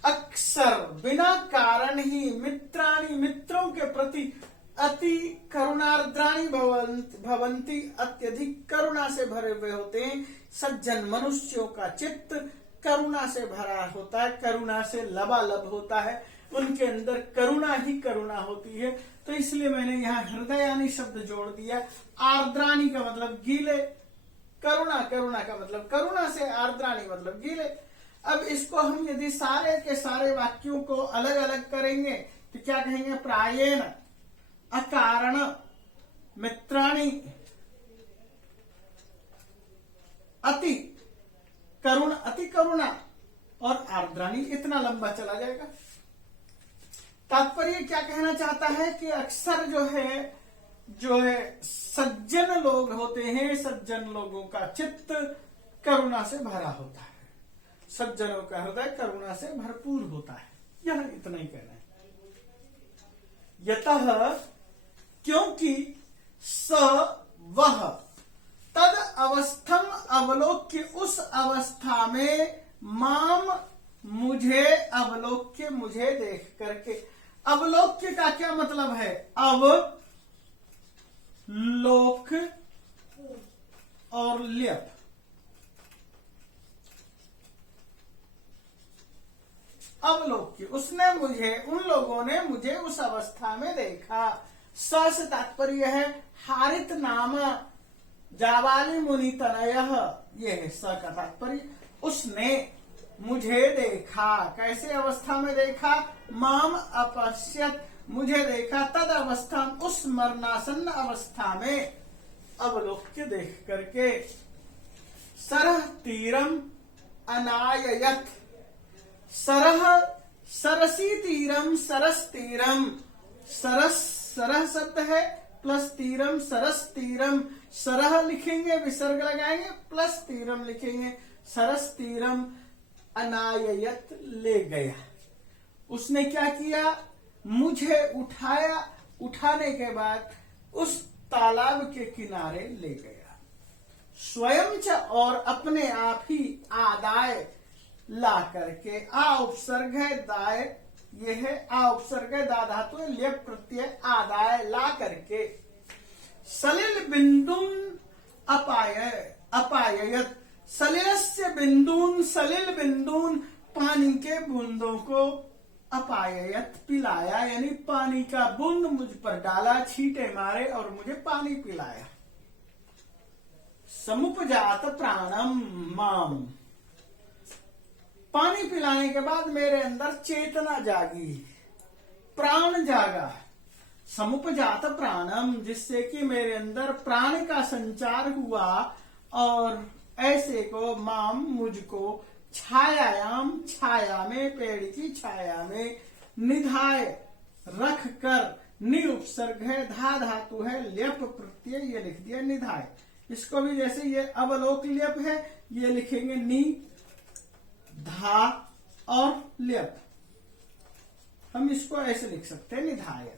अक्सर बिना कारण ही मित्राणी मित्रों के प्रति अति करुणार्द्राणी भवंती अत्यधिक करुणा से भरे हुए होते हैं। सज्जन मनुष्यों का चित्त करुणा से भरा होता है, करुणा से लबालब होता है, उनके अंदर करुणा ही करुणा होती है। तो इसलिए मैंने यहाँ हृदयानी शब्द जोड़ दिया। आर्द्राणी का मतलब गीले, करुणा का मतलब करुणा से, आर्द्राणी मतलब गीले। अब इसको हम यदि सारे के सारे वाक्यों को अलग अलग करेंगे तो क्या कहेंगे? प्रायेण अकारण मित्राणी अति करुणा और आर्द्राणी, इतना लंबा चला जाएगा। तात्पर्य क्या कहना चाहता है कि अक्सर जो है सज्जन लोग होते हैं, सज्जन लोगों का चित्त करुणा से भरा होता है, सज्जनों का हृदय करुणा से भरपूर होता है। यह इतना ही कहना है। यतः क्योंकि स वह तद अवस्थम अवलोक्य, उस अवस्था में माम मुझे अवलोक्य, मुझे देख करके। अवलोक्य का क्या मतलब है? अवलोक और ल्यप। अवलोक्य, उसने मुझे, उन लोगों ने मुझे उस अवस्था में देखा। स से तात्पर्य है हारित नाम जावाली मुनि तनय, ये है स का तात्पर्य। उसने मुझे देखा, कैसे अवस्था में देखा? माम अपश्यत, मुझे देखा, तद अवस्था, उस मरणासन्न अवस्था में, अवलोक्य देख करके। सरह तीरम अनाययत, सरह सरसी तीरम, सरस तीरम, सरह शब्द है प्लस तीरम, सरस तीरम, सरह लिखेंगे विसर्ग लगाएंगे प्लस तीरम लिखेंगे, सरस तीरम अनाययत ले गया। उसने क्या किया? मुझे उठाया, उठाने के बाद उस तालाब के किनारे ले गया। स्वयं च, और अपने आप ही, आदाय ला करके। आ उपसर्ग है, दाय ये है, आ उपसर्ग है, दा धातु है, ल्यप प्रत्यय, आदाय ला करके। सलिल बिंदुन अपाययत, सलिलस्य बिंदुन, सलिल बिंदुन पानी के बूंदों को, अपाययत पिलाया, यानी पानी का बूंद मुझ पर डाला, छींटे मारे और मुझे पानी पिलाया। समुपजात प्राणम माम, पानी पिलाने के बाद मेरे अंदर चेतना जागी, प्राण जागा। समुपजात प्राणम, जिससे कि मेरे अंदर प्राण का संचार हुआ, और ऐसे को माम मुझको, छायायाम छाया में, पेड़ की छाया में, निधाय रख कर, नि उपसर्ग है, धा धातु है, ल्यप प्रत्यय, ये लिख दिया निधाय। इसको भी जैसे ये अवलोक ल्यप है, ये लिखेंगे नि धा और ल्यप। हम इसको ऐसे लिख सकते हैं निधाय।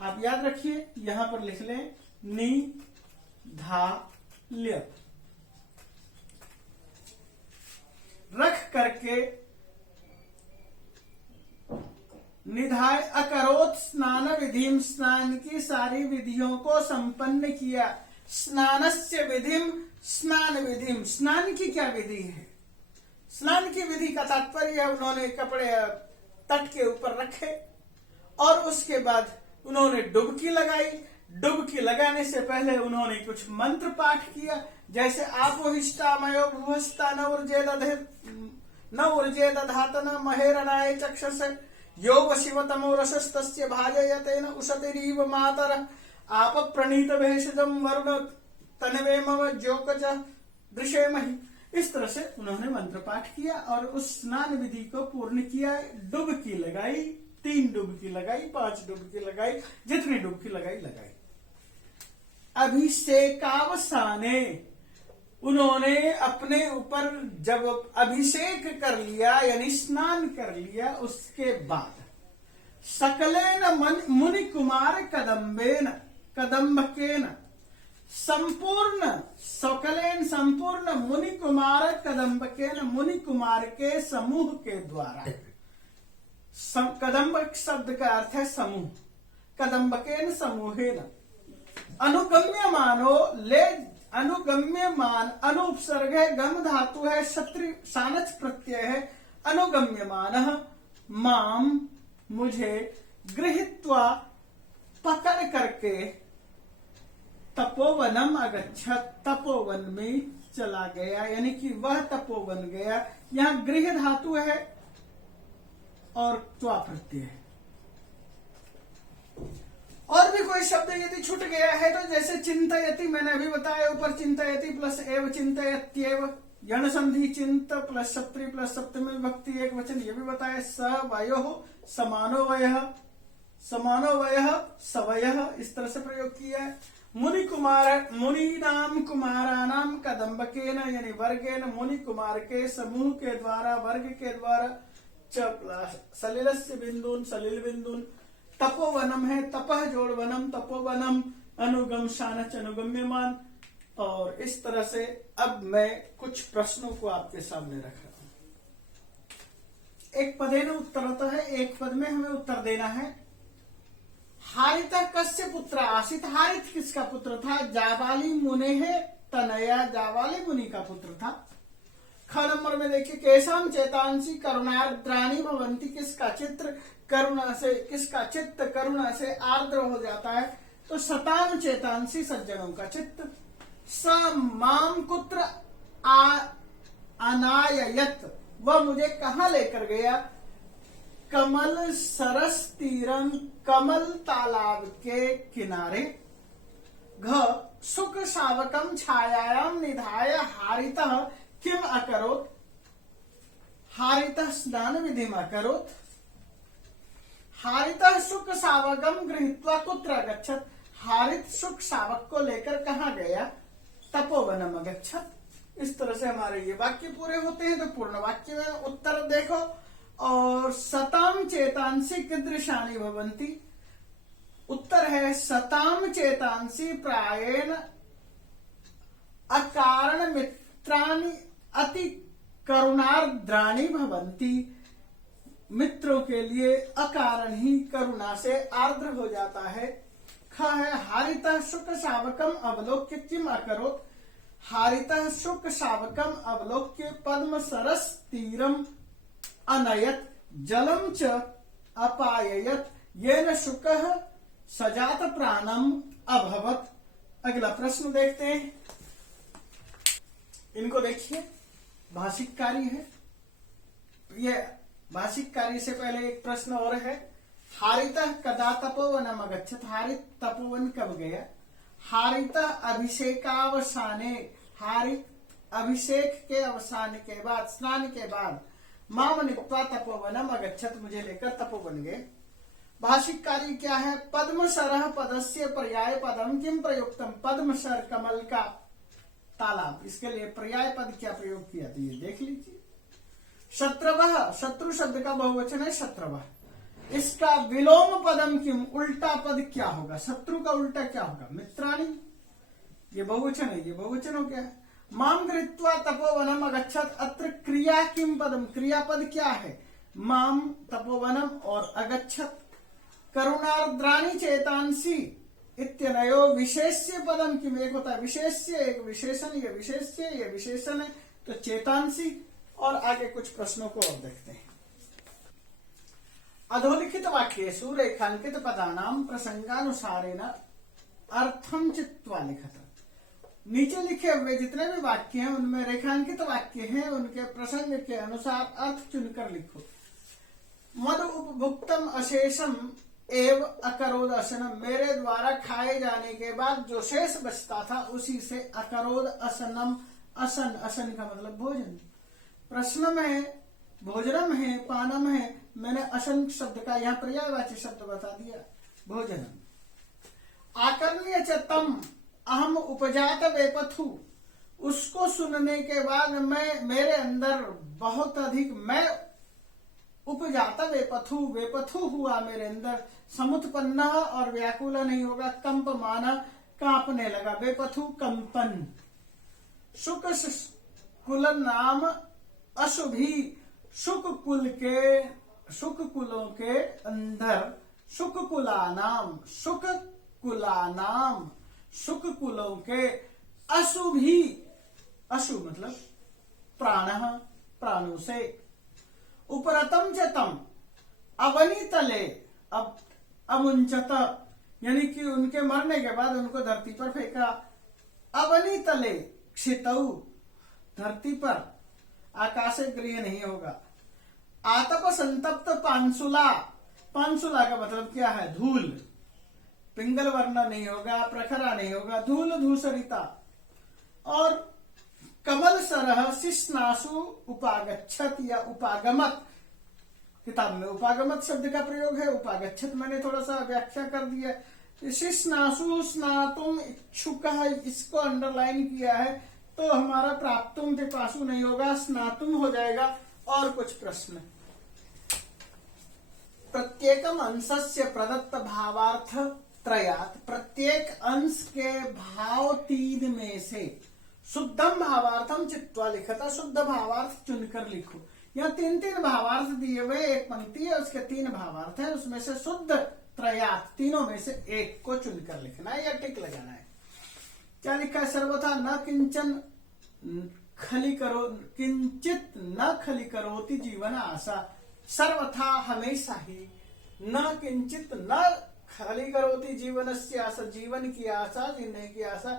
आप याद रखिए, यहां पर लिख लें नि धा ल्यप। रख करके निधाय अकरोत स्नान विधिम, स्नान की सारी विधियों को संपन्न किया। स्नानस्य विधिम, स्नान विधिम, स्नान की क्या विधि है? स्नान की विधि का तात्पर्य है उन्होंने कपड़े तट के ऊपर रखे और उसके बाद उन्होंने डुबकी लगाई। डुबकी लगाने से पहले उन्होंने कुछ मंत्र पाठ किया, जैसे आप हिष्टामयो भुवस्ता न ऊर्जे दधातन महेरणाय चक्षस योग शिवतमो रसस्तस्य भाजयतेन उशतिरीव मातर आप प्रणीत भेषजम वरुण तनवे मम जोकज दृशेमहि। इस तरह से उन्होंने मंत्र पाठ किया और उस स्नान विधि को पूर्ण किया। डुबकी लगाई, 3 डुबकी लगाई, 5 डुबकी लगाई, जितनी डुबकी लगाई। अभिषेकावसाने उन्होंने अपने ऊपर जब अभिषेक कर लिया यानी स्नान कर लिया, उसके बाद सकलेन मुनि कुमार कदम्बकेन संपूर्ण मुनि कुमार कदम्बकेन मुनि कुमार के समूह के द्वारा। कदम्बक शब्द का अर्थ है समूह, कदम्बकेन समूहेन अनुगम्यमान अनुपसर्ग है, गम धातु है, क्षत्रि सानच प्रत्यय है, अनुगम्यमान माम मुझे गृहीत्वा पकड़ करके तपोवनम अगच्छत तपोवन में चला गया, यानी कि वह तपोवन गया। यहाँ गृह धातु है और त्वा प्रत्यय है। और भी कोई शब्द यदि छूट गया है तो जैसे चिंतयति, मैंने अभी बताया ऊपर, चिंतयति प्लस एव चिंतयत्येव, यण संधि चिंत प्लस सप्तमी प्लस सप्तमी विभक्ति एक वचन, ये भी बताया। स वायो समानो वयः सवयः, इस तरह से प्रयोग किया है। मुनीनाम कुमारानाम कदम्बकेन यानी वर्गेन, मुनि कुमार के समूह के द्वारा, वर्ग के द्वारा। सलिलस्य बिंदुन सलिल बिंदुन, तपोवनम है, तपह जोड़ वनम तपोवनम, अनुगम शानच अनुगम्यमान। और इस तरह से अब मैं कुछ प्रश्नों को आपके सामने रख रहा हूं। एक पदेन उत्तरतः है, एक पद में हमें उत्तर देना है। हारित कस्य पुत्र आसित, हारित किसका पुत्र था? जाबाली मुने है तनया, जाबाली मुनि का पुत्र था। ख नंबर में देखिए, केशम चेतांसी करुणार्द्राणी भवंती, किसका चित्र करुणा से, किसका चित्त करुणा से आर्द्र हो जाता है? तो शताम चेतांसी सज्जनों का चित्त। स माम कुत्र अनाययत, वह मुझे कहां लेकर गया? कमल सरस तीरम, कमल तालाब के किनारे। घ सुख शावकम छायायाम निधाय हारितः किम अकरोत्, हारितः स्नान विधिम अकरोत्। हारितः सुख शावकम गृहीत्वा कुत्र अगच्छत्, हारित सुख शावक को लेकर कहां गया? तपोवनम अगच्छत्। इस तरह से हमारे ये वाक्य पूरे होते हैं। तो पूर्ण वाक्य में उत्तर देखो। और सताम चेतांसी कीदृशानि भवन्ति, उत्तर है सताम चेतांसी प्रायेण अकारण मित्राणि अति करुणार्द्राणि भवन्ति, मित्रों के लिए अकारण ही करुणा से आर्द्र हो जाता है। ख है हारितः शुक शावकम अवलोक्य किम अकरोत्, हारितः शुक शावकम अवलोक्य पद्म सरस तीरम अनयत जलम च अपाययत येन शुकः सजात प्राणम अभवत। अगला प्रश्न देखते हैं। इनको देखिए, भाषिक कार्य है। ये भाषिक कार्य से पहले एक प्रश्न और है। हारितः कदा तपोवनम अगच्छत्, हारित तपोवन कब गया? हारितः अभिषेकावसाने, हारित अभिषेक के अवसान के बाद, स्नान के बाद, माम नीत्वा तपोवनम अगच्छत्, मुझे लेकर तपोवन गए। भाषिक कार्य क्या है? पद्मशरः पदस्य पर्याय पदम किम प्रयुक्तम, पद्मशर कमल का तालाब, इसके लिए पर्याय पद क्या प्रयोग किया? तो ये देख लीजिए। शत्रवः, शत्रु शब्द का बहुवचन है शत्रवः, इसका विलोम पदम किम, उल्टा पद क्या होगा? शत्रु का उल्टा क्या होगा? मित्राणि। ये बहुवचन है, ये बहुवचन हो गया। माम गृहीत्वा तपोवनम अगच्छत्, अत्र क्रिया किम पदम, क्रियापद क्या है? माम तपोवनम और अगच्छत्। करुणार्द्राणि चेतांसी इत्यनयो विशेष्य पदम किम, एक होता है विशेष्य, एक विशेषण, ये विशेष्य ये विशेषण है, तो चेतांसी। और आगे कुछ प्रश्नों को और देखते हैं। अधोलिखित वाक्येषु रेखांकित पदानां प्रसंगानुसारेण अर्थम चित्वा लिखत। नीचे लिखे हुए जितने भी वाक्य हैं उनमें रेखांकित वाक्य हैं, उनके प्रसंग के अनुसार अर्थ चुनकर लिखो। मद उपभुक्तम अशेषम एव अकरोद असनम, मेरे द्वारा खाए जाने के बाद जो शेष बचता था उसी से अकरोद असनम, असन, असन का मतलब भोजन। प्रश्न में भोजनम है, पानम है, मैंने असन शब्द का यहाँ पर्यायवाची शब्द बता दिया, भोजनम। आकर्ण्य च तम अहम उपजात वेपथु, उसको सुनने के बाद मैं, मेरे अंदर बहुत अधिक, मैं उपजात वेपथु, वेपथु हुआ मेरे अंदर, समुत्पन्न और व्याकुल नहीं होगा, कंप माना, कांपने लगा, वेपथु कंपन। शुक कुल नाम अशुभी, शुक कुल के, शुक कुलों के अंदर, शुक कुलानाम, शुक कुलानाम, शुक कुलों के अशुभी, अशु मतलब प्राण, प्राणों से। उपरतम च तम, अवनी तले, अब अमुंचत यानी कि उनके मरने के बाद उनको धरती पर फेंका। अवनी तले क्षितौ, धरती पर, आकाश गृह नहीं होगा। आतप संतप्त पांसुला, पांसुला का मतलब क्या है, धूल, पिंगल वर्ण नहीं होगा, प्रखरा नहीं होगा, धूल धूसरिता। और कमल सरह शिश्नासु उपागच्छत या उपागमत, किताब में उपागमत शब्द का प्रयोग है, उपागच्छत मैंने थोड़ा सा व्याख्या कर दिया। शिश्नासु स्नातुम इच्छुक, इसको अंडरलाइन किया है तो हमारा प्राप्तुम पिपासु नहीं होगा, स्नातुम हो जाएगा। और कुछ प्रश्न, प्रत्येकम अंशस्य प्रदत्त भावार्थ त्रयात, प्रत्येक अंश के भाव 3 में से शुद्धम भावार्थम चित्वा लिखता, शुद्ध भावार्थ चुनकर लिखो। यहाँ 3 भावार्थ दिए हुए, एक पंक्ति है उसके 3 भावार्थ है, उसमें से शुद्ध त्रयात, तीनों में से एक को चुनकर लिखना है या टिक लगाना है। क्या लिखा है, सर्वथा न किंचन खली करो, किंचित न खली करोति जीवन आशा, सर्वथा हमेशा ही, न किंचित न खली करोति जीवनस्य आशा, जीवन की आशा, जीने की आशा,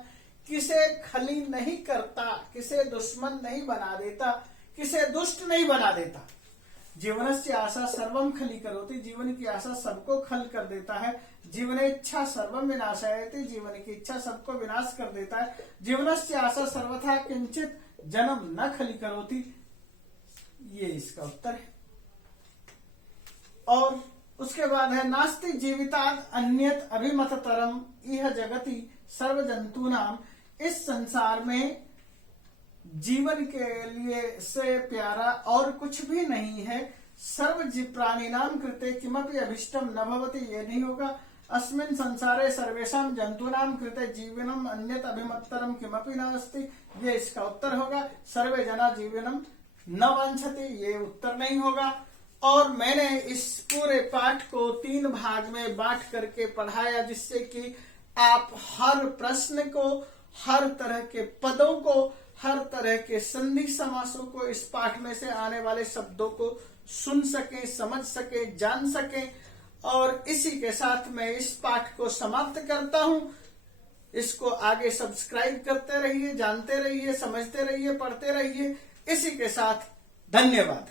किसे खली नहीं करता, किसे दुश्मन नहीं बना देता, किसे दुष्ट नहीं बना देता। जीवनस्य आशा सर्वम खली करोति, जीवन की आशा सबको खल कर देता है। जीवन इच्छा सर्वम विनाशायति, जीवन की इच्छा सबको विनाश कर देता है। जीवनस्य आशा सर्वथा किंचित जन्म न खली करोति, ये इसका उत्तर है। और उसके बाद है नास्ति जीवितात् अन्यत अभिमततरम इह जगति सर्व जंतूनाम, इस संसार में जीवन के लिए से प्यारा और कुछ भी नहीं है। सर्व प्राणी नाम कृते किमपि अभिष्टम न भवति, ये नहीं होगा। अस्मिन् संसारे सर्वेषां जंतूनाम कृते जीवनम अन्यत अभिमततरम किमपि न अस्ति, ये इसका उत्तर होगा। सर्वे जना जीवनम न वांछति, ये उत्तर नहीं होगा। और मैंने इस पूरे पाठ को 3 भाग में बांट करके पढ़ाया, जिससे कि आप हर प्रश्न को, हर तरह के पदों को, हर तरह के संधि समासों को, इस पाठ में से आने वाले शब्दों को सुन सकें, समझ सकें, जान सकें। और इसी के साथ मैं इस पाठ को समाप्त करता हूं। इसको आगे सब्सक्राइब करते रहिए, जानते रहिए, समझते रहिए, पढ़ते रहिए। इसी के साथ धन्यवाद।